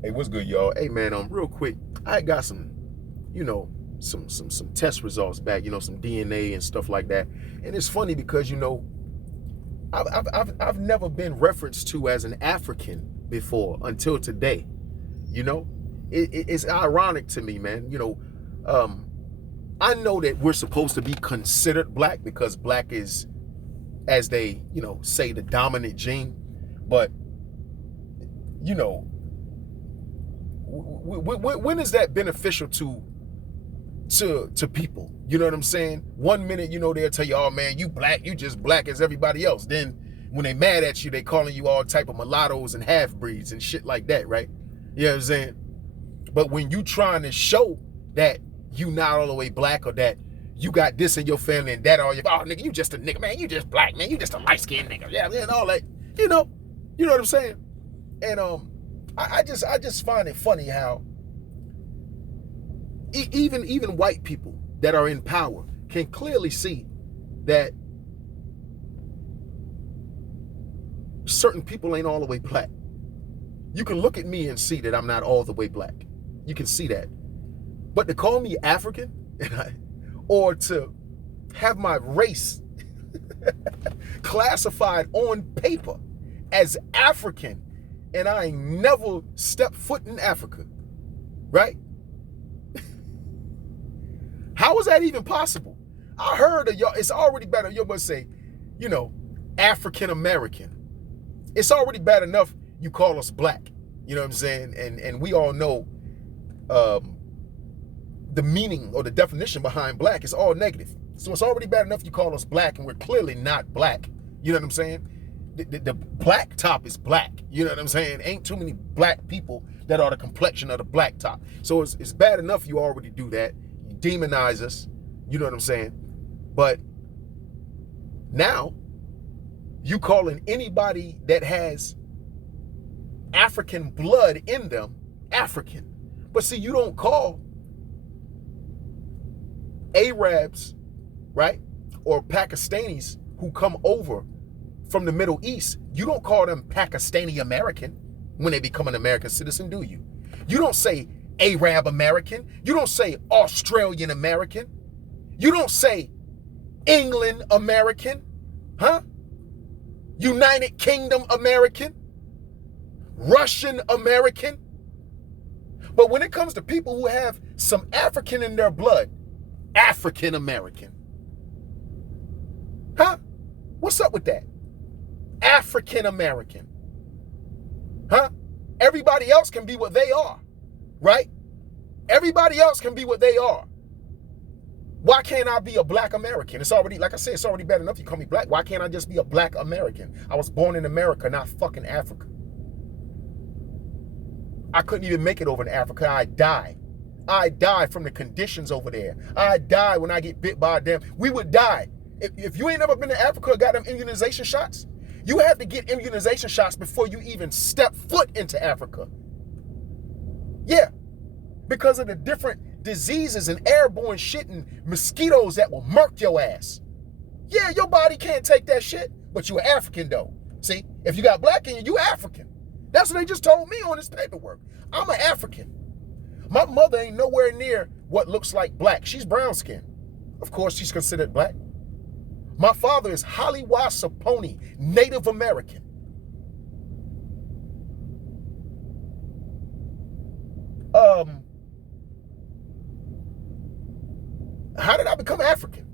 Hey, what's good, y'all? Hey, man, real quick, I got some, some test results back, some DNA and stuff like that. And it's funny because, I've never been referenced to as an African before until today. You know, it's ironic to me, man. I know that we're supposed to be considered black because black is, as they, say, the dominant gene. But, you know, when is that beneficial to people? You know what I'm saying? One minute, they'll tell you, oh man, you black, you just black as everybody else. Then when they mad at you, they calling you all type of mulattoes and half-breeds and shit like that, right? You know what I'm saying? But when you trying to show that you not all the way black, or that you got this in your family and that all your, oh nigga, you just a nigga, man, you just black, man, you just a light-skinned nigga. Yeah, and all that, you know what I'm saying? And I just find it funny how even white people that are in power can clearly see that certain people ain't all the way black. You can look at me and see that I'm not all the way black. You can see that. But to call me African or to have my race classified on paper as African, and I ain't never stepped foot in Africa, right? How is that even possible? I heard of y'all, it's already better. You must say, African American. It's already bad enough you call us black. You know what I'm saying? And we all know the meaning or the definition behind black is all negative. So it's already bad enough you call us black, and we're clearly not black. You know what I'm saying? The black top is black. You know what I'm saying? Ain't too many black people that are the complexion of the black top. So it's bad enough you already do that. You demonize us. You know what I'm saying? But now you calling anybody that has African blood in them African. But see, you don't call Arabs, right, or Pakistanis who come over from the Middle East, you don't call them Pakistani American when they become an American citizen, do you? You don't say Arab American. You don't say Australian American. You don't say England American, huh? United Kingdom American, Russian American. But when it comes to people who have some African in their blood, African American. Huh? What's up with that? African American. Huh? Everybody else can be what they are, right? Everybody else can be what they are. Why can't I be a black American? It's already, like I said, it's already bad enough you call me black. Why can't I just be a black American? I was born in America, not fucking Africa. I couldn't even make it over in Africa. I die. I die from the conditions over there. I die when I get bit by a damn. We would die. If you ain't never been to Africa or got them immunization shots, you have to get immunization shots before you even step foot into Africa. Yeah, because of the different diseases and airborne shit and mosquitoes that will murk your ass. Yeah, your body can't take that shit, but you are African though. See, if you got black in you, you African. That's what they just told me on this paperwork. I'm an African. My mother ain't nowhere near what looks like black. She's brown skinned. Of course, she's considered black. My father is Hollywood Saponi, Native American. How did I become African?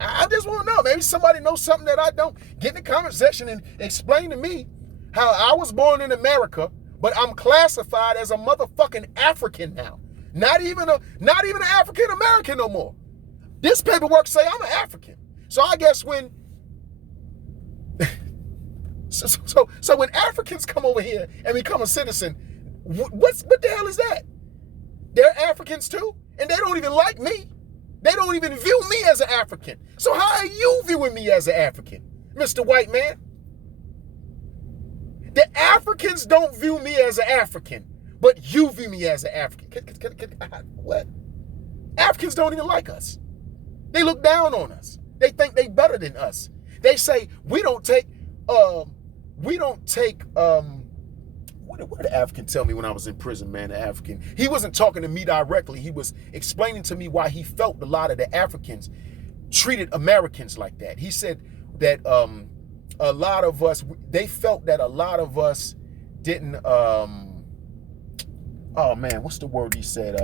I just want to know. Maybe somebody knows something that I don't. Get in the comment section and explain to me how I was born in America, but I'm classified as a motherfucking African now. Not even an African American no more. This paperwork say I'm an African. So I guess when so when Africans come over here and become a citizen, what the hell is that? They're Africans too, and they don't even like me. They don't even view me as an African. So how are you viewing me as an African, Mr. White Man? The Africans don't view me as an African, but you view me as an African. What? Africans don't even like us. They look down on us. They think they better than us. They say we don't take what What did the African tell me when I was in prison, man? The African, he wasn't talking to me directly. He was explaining to me why he felt a lot of the Africans treated Americans like that. He said that a lot of us, they felt that a lot of us didn't, oh man, what's the word he said?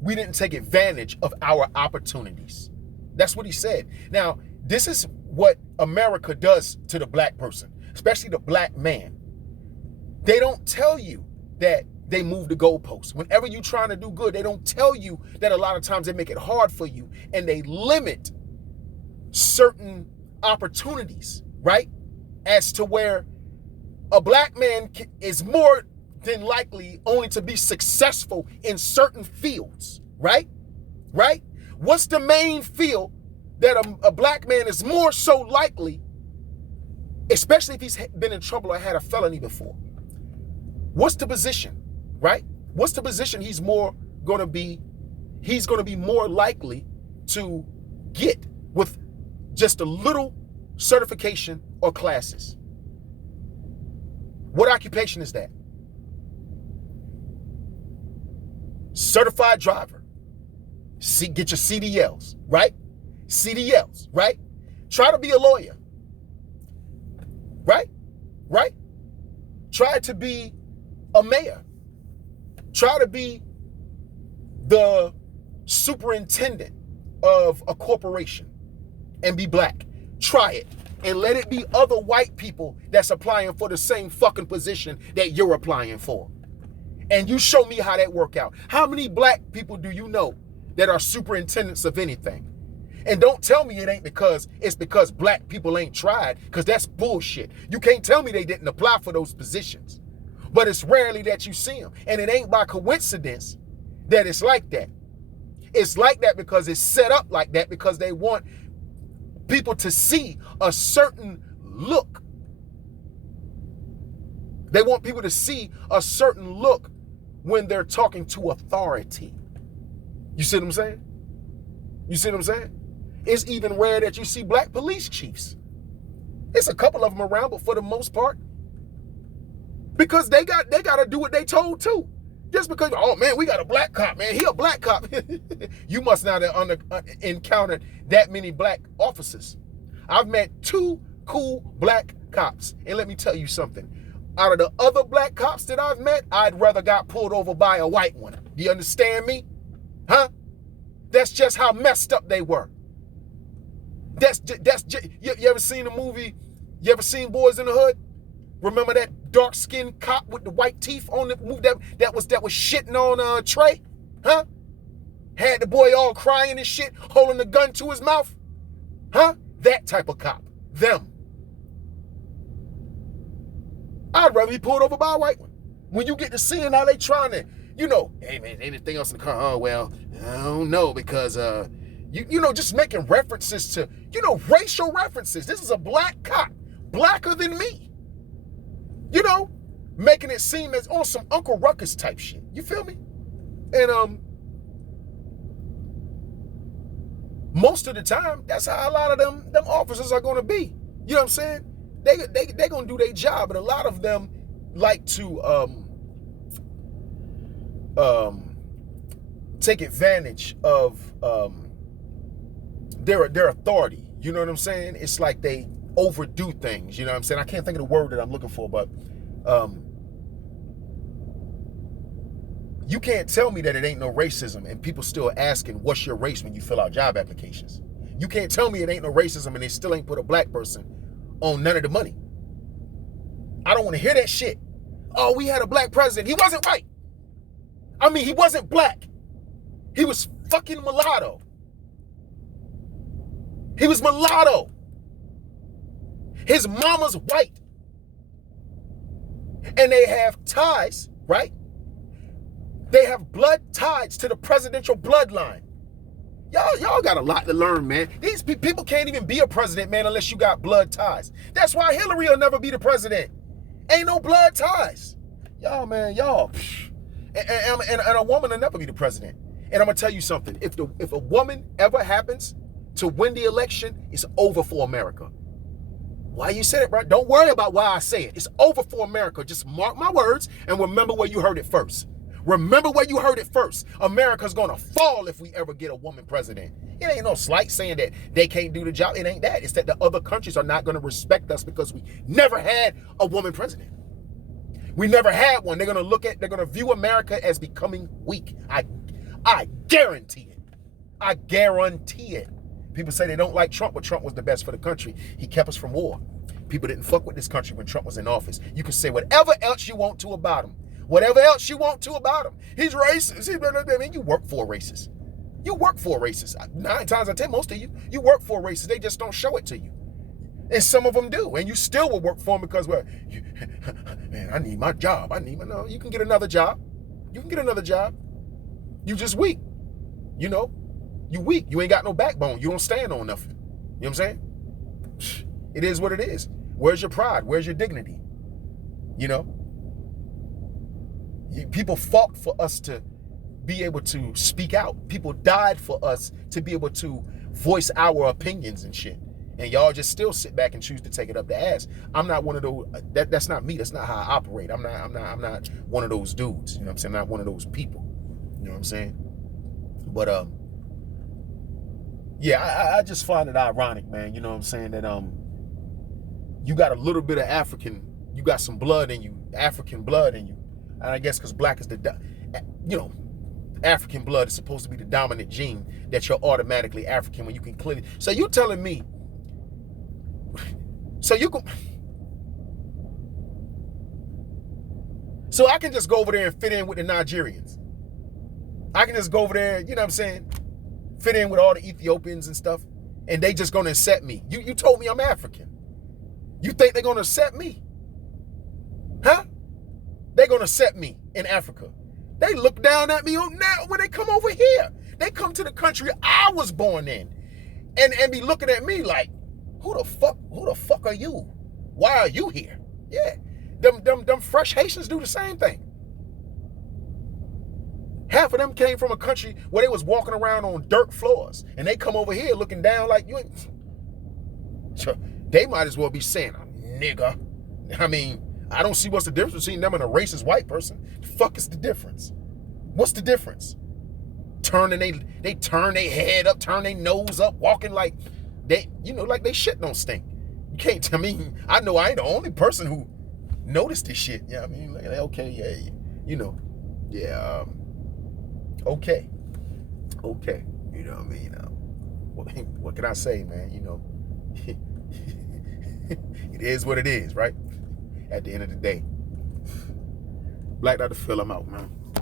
We didn't take advantage of our opportunities. That's what he said. Now, this is what America does to the black person, especially the black man. They don't tell you that they move the goalposts. Whenever you're trying to do good, they don't tell you that a lot of times they make it hard for you and they limit certain opportunities, right? As to where a black man is more than likely only to be successful in certain fields, right? Right? What's the main field that a black man is more so likely, especially if he's been in trouble or had a felony before? What's the position, right? What's the position he's going to be more likely to get with just a little certification or classes? What occupation is that? Certified driver. Get your CDLs, right? CDLs, right? Try to be a lawyer, right? Right? Try to be a mayor. Try to be the superintendent of a corporation and be black. Try it. And let it be other white people that's applying for the same fucking position that you're applying for. And you show me how that work out. How many black people do you know that are superintendents of anything? And don't tell me it's because black people ain't tried, because that's bullshit. You can't tell me they didn't apply for those positions. But it's rarely that you see them. And it ain't by coincidence that it's like that. It's like that because it's set up like that because they want people to see a certain look. They want people to see a certain look when they're talking to authority. You see what I'm saying? You see what I'm saying? It's even rare that you see black police chiefs. It's a couple of them around, but for the most part, because they got to do what they told too. Just because, oh man, we got a black cop, man. He a black cop. You must not have encountered that many black officers. I've met 2 cool black cops. And let me tell you something. Out of the other black cops that I've met, I'd rather got pulled over by a white one. Do you understand me? Huh? That's just how messed up they were. You ever seen the movie? You ever seen Boys in the Hood? Remember that dark-skinned cop with the white teeth on the movie that was shitting on Trey? Huh? Had the boy all crying and shit, holding the gun to his mouth? Huh? That type of cop. Them. I'd rather be pulled over by a white one. When you get to seeing how they trying to, hey man, anything else in the car? Oh, well, I don't know, because, just making references to, racial references. This is a black cop, blacker than me. Making it seem as on some Uncle Ruckus type shit. You feel me? And, most of the time, that's how a lot of them officers are going to be. You know what I'm saying? They going to do their job, but a lot of them like to take advantage of their authority. You know what I'm saying? It's like they overdo things. You know what I'm saying? I can't think of the word that I'm looking for, but you can't tell me that it ain't no racism and people still asking what's your race when you fill out job applications. You can't tell me it ain't no racism and they still ain't put a black person on none of the money. I don't want to hear that shit. Oh, we had a black president. He wasn't white. I mean, he wasn't black. He was fucking mulatto. He was mulatto. His mama's white. And they have ties, right? They have blood ties to the presidential bloodline. Y'all got a lot to learn, man. These people can't even be a president, man, unless you got blood ties. That's why Hillary will never be the president. Ain't no blood ties. Y'all. And a woman will never be the president. And I'm gonna tell you something. If a woman ever happens to win the election, it's over for America. Why you said it, bro? Don't worry about why I say it. It's over for America. Just mark my words and remember where you heard it first. Remember where you heard it first. America's going to fall if we ever get a woman president. It ain't no slight saying that they can't do the job. It ain't that. It's that the other countries are not going to respect us because we never had a woman president. We never had one. They're going to view America as becoming weak. I guarantee it. I guarantee it. People say they don't like Trump, but Trump was the best for the country. He kept us from war. People didn't fuck with this country when Trump was in office. You can say whatever else you want to about him. Whatever else you want to about him. He's racist. I mean, you work for a racist. You work for a racist. 9 times out of 10, most of you work for a racist. They just don't show it to you. And some of them do. And you still will work for them because, well, man, I need my job. No, you can get another job. You can get another job. You just weak. You know? You weak. You ain't got no backbone. You don't stand on nothing. You know what I'm saying? It is what it is. Where's your pride? Where's your dignity? You know? People fought for us to be able to speak out. People died for us to be able to voice our opinions and shit. And y'all just still sit back and choose to take it up the ass. I'm not one of those. That's not me. That's not how I operate. I'm not one of those dudes. You know what I'm saying? I'm not one of those people. You know what I'm saying? But yeah, I just find it ironic, man. You know what I'm saying? That you got a little bit of African, you got some blood in you, African blood in you. And I guess because black is African blood is supposed to be the dominant gene, that you're automatically African when you can clearly. So you telling me, so I can just go over there and fit in with the Nigerians. I can just go over there, you know what I'm saying? Fit in with all the Ethiopians and stuff, and they just gonna accept me. You told me I'm African. You think they're gonna accept me? Huh? They're gonna accept me in Africa. They look down at me now when they come over here. They come to the country I was born in and be looking at me like, who the fuck are you? Why are you here? Yeah. Them fresh Haitians do the same thing. Half of them came from a country where they was walking around on dirt floors, and they come over here looking down like you ain't. They might as well be saying, nigga. I mean, I don't see what's the difference between them and a racist white person. The fuck is the difference? What's the difference? They turn their head up, turn their nose up, walking like like they shit don't stink. You can't tell me. I know I ain't the only person who noticed this shit. Yeah, I mean, like, okay, yeah, yeah, okay, you know what I mean? What can I say, man? You know, it is what it is, right? At the end of the day, Black Dr. Phil, I'm out, man.